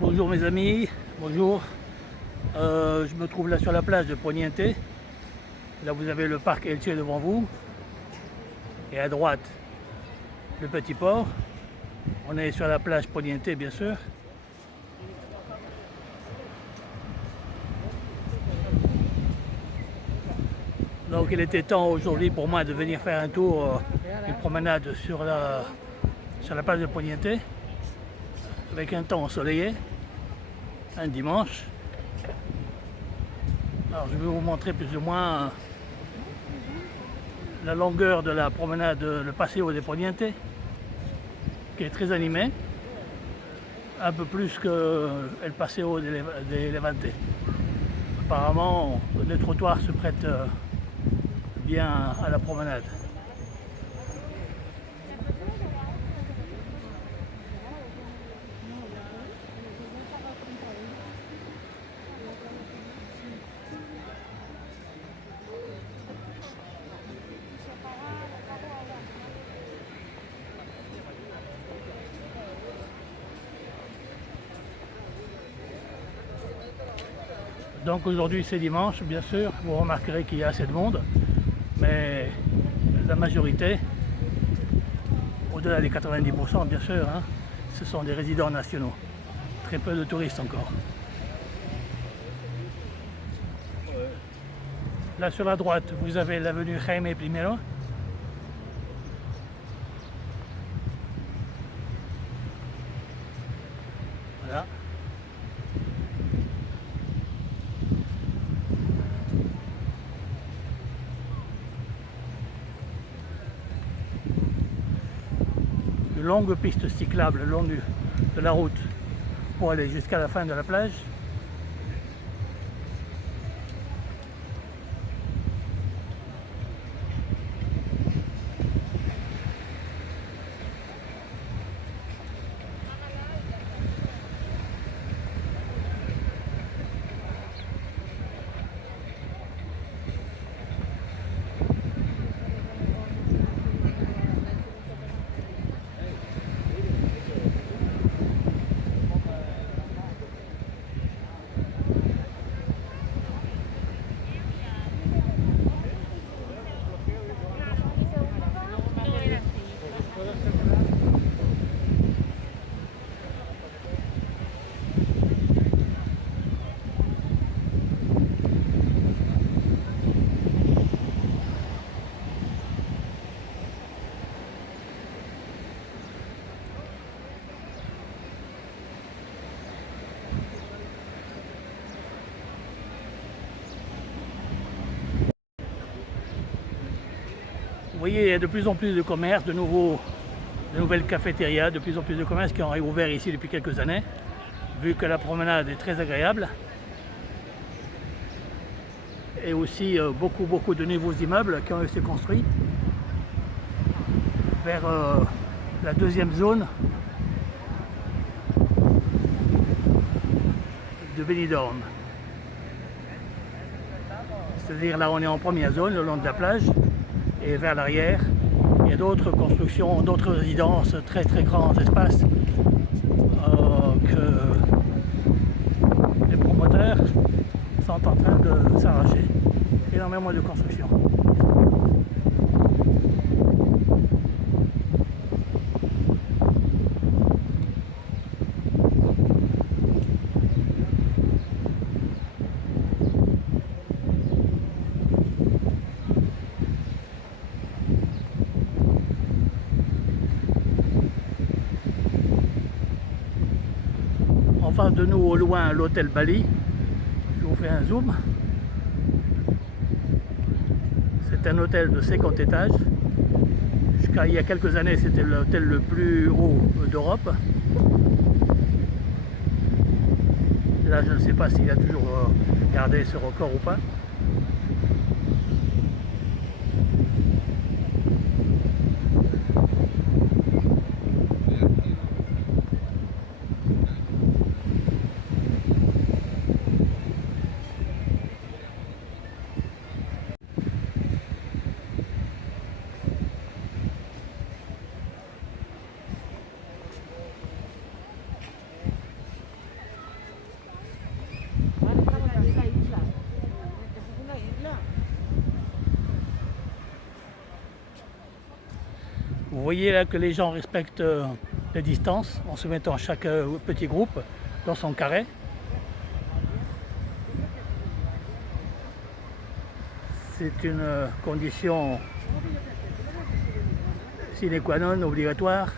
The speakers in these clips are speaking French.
Bonjour mes amis, bonjour. Je me trouve là sur la plage de Poniente. Là vous avez le parc Elche devant vous. Et à droite, le petit port. On est sur la plage Poniente bien sûr. Donc il était temps aujourd'hui pour moi de venir faire un tour, une promenade sur la plage de Poniente. Avec un temps ensoleillé, un dimanche. Alors je vais vous montrer plus ou moins la longueur de la promenade, le Paseo de Poniente, qui est très animé, un peu plus que le Paseo de Levante. Apparemment, les trottoirs se prêtent bien à la promenade. Donc aujourd'hui c'est dimanche, bien sûr, vous remarquerez qu'il y a assez de monde, mais la majorité, au-delà des 90% bien sûr, hein, ce sont des résidents nationaux. Très peu de touristes encore. Là sur la droite, vous avez l'avenue Jaime I. Voilà. De longues pistes cyclables le long de la route pour aller jusqu'à la fin de la plage. Vous voyez, il y a de plus en plus de commerces, de nouvelles cafétérias, de plus en plus de commerces qui ont réouvert ici depuis quelques années, vu que la promenade est très agréable. Et aussi beaucoup de nouveaux immeubles qui ont été construits vers la deuxième zone de Benidorm. C'est-à-dire là on est en première zone, le long de la plage, et vers l'arrière, il y a d'autres constructions, d'autres résidences, très grands espaces que les promoteurs sont en train de s'arracher. Énormément de construction. En face de nous, au loin, l'hôtel Bali. Je vous fais un zoom. C'est un hôtel de 50 étages. Jusqu'à il y a quelques années, c'était l'hôtel le plus haut d'Europe. Là, je ne sais pas s'il a toujours gardé ce record ou pas. voyez là que les gens respectent les distances en se mettant chaque petit groupe dans son carré. C'est une condition sine qua non obligatoire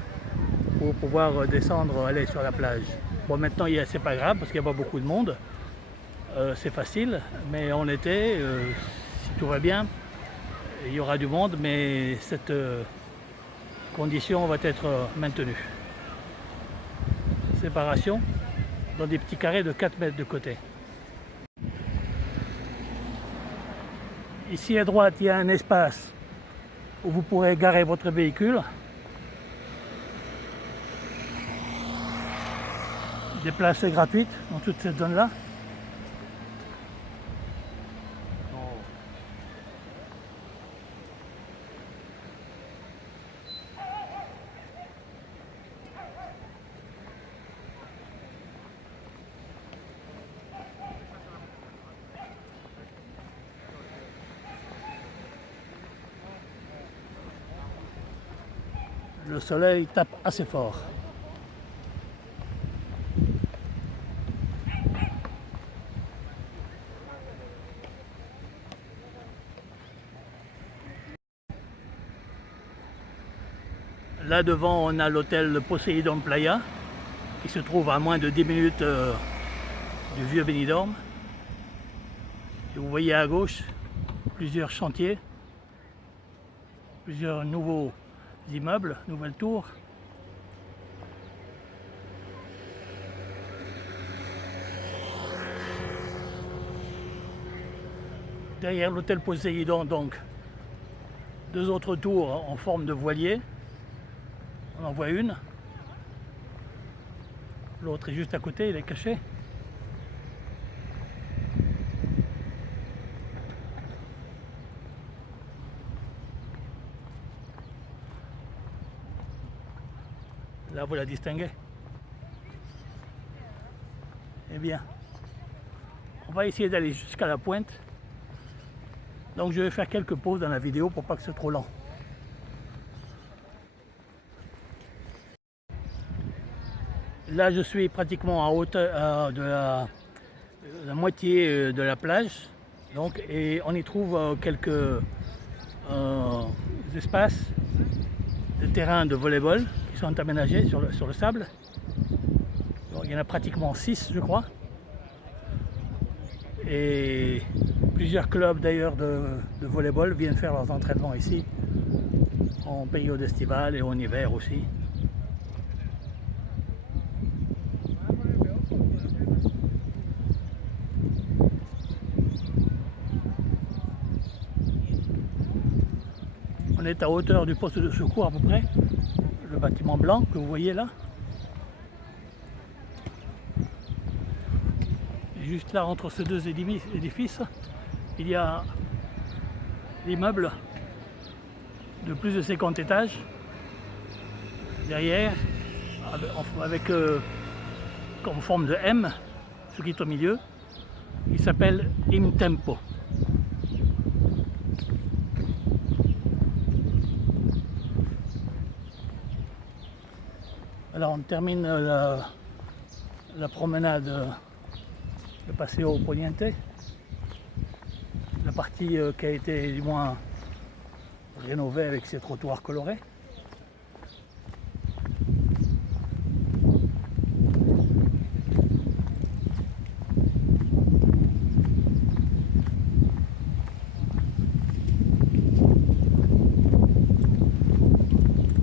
pour pouvoir descendre, aller sur la plage. Bon, maintenant c'est pas grave parce qu'il n'y a pas beaucoup de monde, c'est facile, mais en été, si tout va bien, il y aura du monde, mais cette condition va être maintenue. Séparation dans des petits carrés de 4 mètres de côté. Ici à droite, il y a un espace où vous pourrez garer votre véhicule. Des places gratuites dans toute cette zone-là. Le soleil tape assez fort. Là devant, on a l'hôtel Poséidon Playa, qui se trouve à moins de 10 minutes du vieux Benidorm. Et vous voyez à gauche plusieurs chantiers, plusieurs nouveaux immeubles, nouvelles tours. Derrière l'hôtel Poséidon, donc, deux autres tours en forme de voilier. On en voit une. L'autre est juste à côté, il est caché. Là, vous la distinguez. Eh bien, on va essayer d'aller jusqu'à la pointe. Donc je vais faire quelques pauses dans la vidéo pour pas que ce soit trop lent. Là, je suis pratiquement à hauteur de la moitié de la plage. Donc, et on y trouve quelques espaces de terrain de volley-ball qui sont aménagés sur le sable. Donc, il y en a pratiquement 6, je crois. Et plusieurs clubs d'ailleurs de volley-ball viennent faire leurs entraînements ici en période estivale et en hiver aussi. On est à hauteur du poste de secours à peu près, le bâtiment blanc que vous voyez là. Et juste là, entre ces deux édifices, il y a l'immeuble de plus de 50 étages. Derrière, avec comme forme de M, ce qui est au milieu, il s'appelle Imtempo. Alors on termine la promenade, le Paseo Poniente, la partie qui a été du moins rénovée avec ses trottoirs colorés.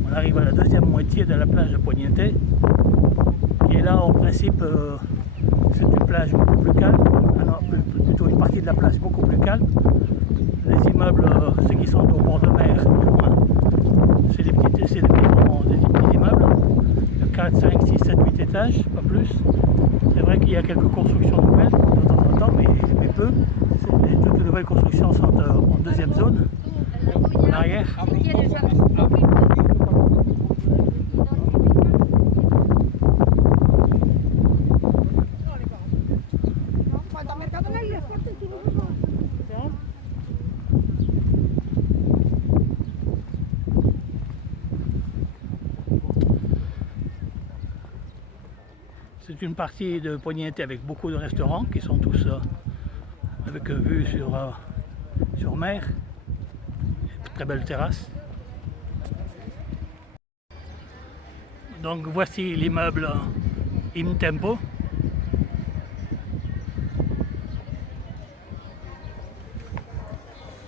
On arrive à la deuxième moitié de la plage de Poniente, qui est là en principe c'est une plage beaucoup plus calme, plutôt une partie de la plage beaucoup plus calme. Les immeubles, ceux qui sont au bord de mer, du moins, c'est des petits immeubles de 4, 5, 6, 7, 8 étages, pas plus. C'est vrai qu'il y a quelques constructions nouvelles de temps en temps, mais peu. Toutes les nouvelles constructions sont en deuxième zone, en arrière. C'est une partie de Poigny-Nez avec beaucoup de restaurants qui sont tous avec vue sur mer, très belle terrasse. Donc voici l'immeuble Imtempo.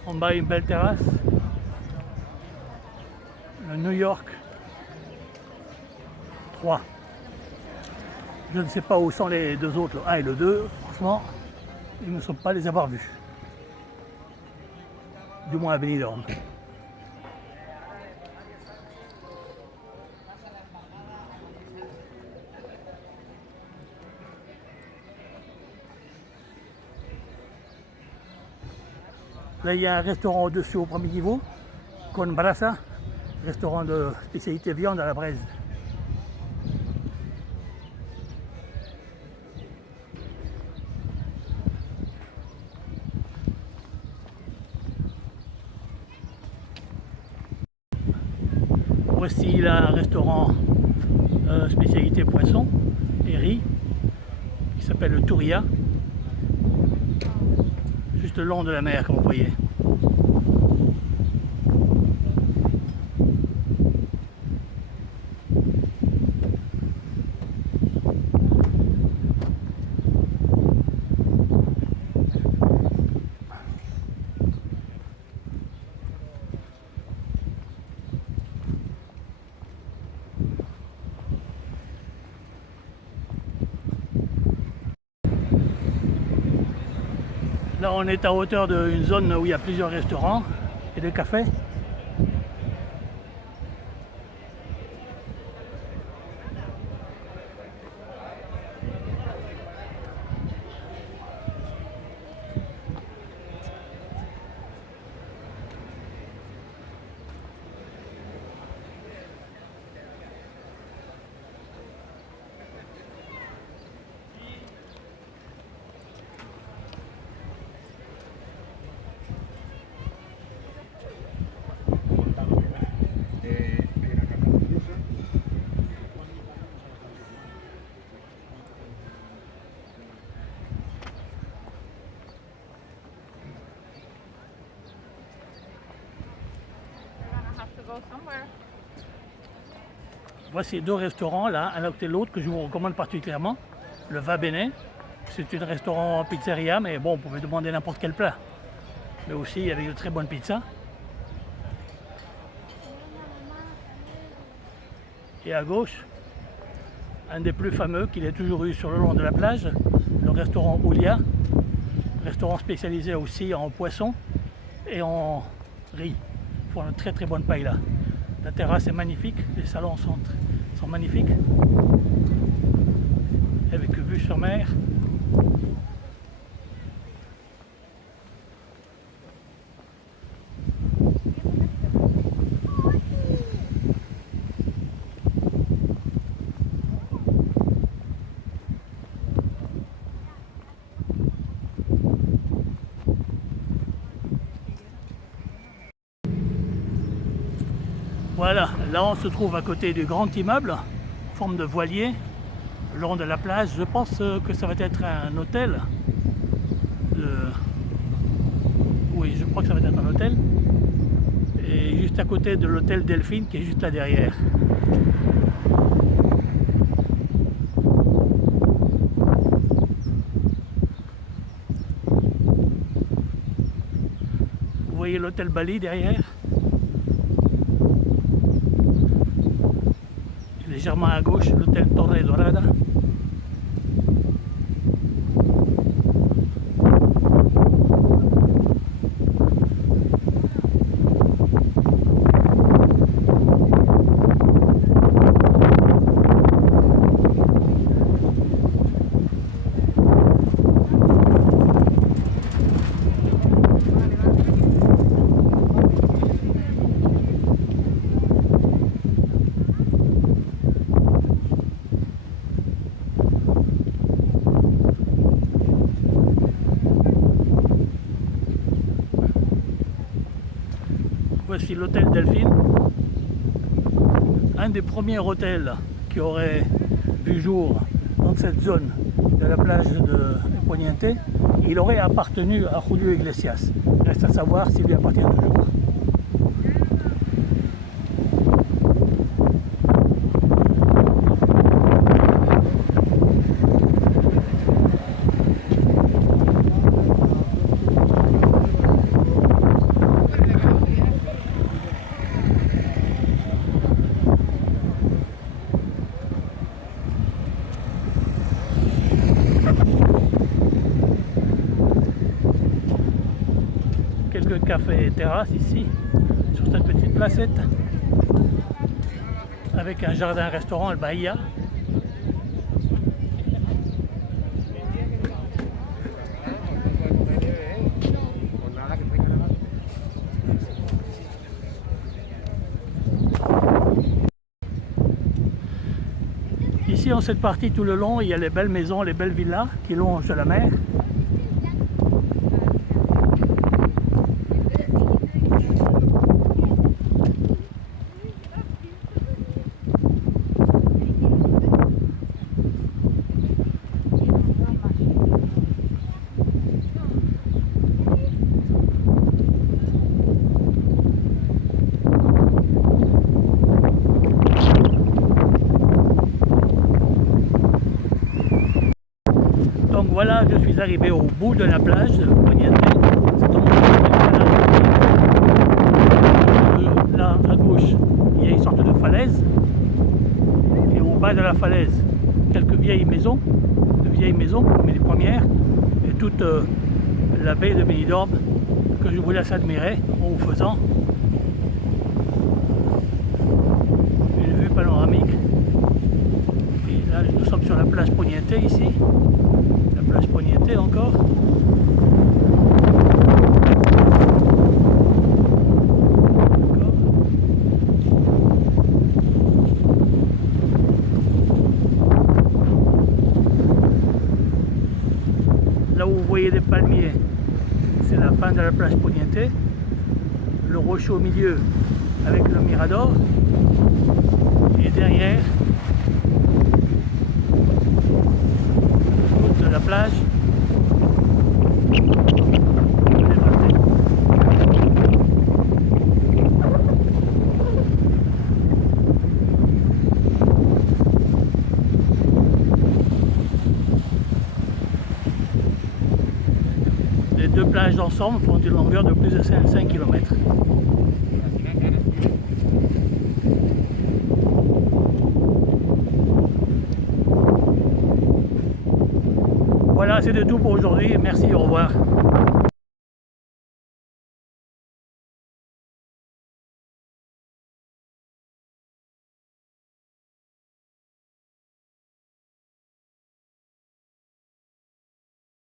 En bas une belle terrasse. Le New York 3. Je ne sais pas où sont les deux autres, le 1 et le 2. Franchement, ils ne sont pas les avoir vus. Du moins à Benidorm. Là, il y a un restaurant au-dessus au premier niveau, Con Brasa, restaurant de spécialité viande à la braise. Voici là un restaurant spécialité poisson et riz qui s'appelle le Touria, juste le long de la mer comme vous voyez. Là, on est à hauteur d'une zone où il y a plusieurs restaurants et des cafés. Voici deux restaurants là, un à côté de l'autre, que je vous recommande particulièrement. Le Va Bene, c'est un restaurant pizzeria, mais bon, vous pouvez demander n'importe quel plat. Mais aussi avec de très bonnes pizzas. Et à gauche, un des plus fameux qu'il y a toujours eu sur le long de la plage, le restaurant Oulia, restaurant spécialisé aussi en poisson et en riz. Ils font une très très bonne paella. La terrasse est magnifique, les salons sont magnifiques, avec vue sur mer. Voilà, là on se trouve à côté du grand immeuble, en forme de voilier, le long de la plage. Je pense que ça va être un hôtel. Oui, je crois que ça va être un hôtel. Et juste à côté de l'hôtel Delphine qui est juste là derrière. Vous voyez l'hôtel Bali derrière? Légèrement à gauche, l'hôtel Torre Dorada. Voici l'hôtel Delphine, un des premiers hôtels qui aurait vu jour dans cette zone de la plage de Poniente, il aurait appartenu à Julio Iglesias. Reste à savoir s'il lui appartient toujours. Quelques cafés et terrasses ici, sur cette petite placette, avec un jardin-restaurant, le Bahia. Ici, en cette partie, tout le long, il y a les belles maisons, les belles villas qui longent la mer. Donc voilà, je suis arrivé au bout de la plage de Poniente. Là, à gauche, il y a une sorte de falaise. Et au bas de la falaise, quelques vieilles maisons, mais les premières, et toute la baie de Benidorm que je vous laisse admirer en vous faisant une vue panoramique. Et là, nous sommes sur la plage Poniente ici. La plage Poniente encore. Là où vous voyez des palmiers, c'est la fin de la plage Poniente. Le rocher au milieu avec le mirador. Et derrière, toute la plage. Les deux plages d'ensemble font une longueur de plus de 5 km. Voilà, c'est de tout pour aujourd'hui. Merci, au revoir.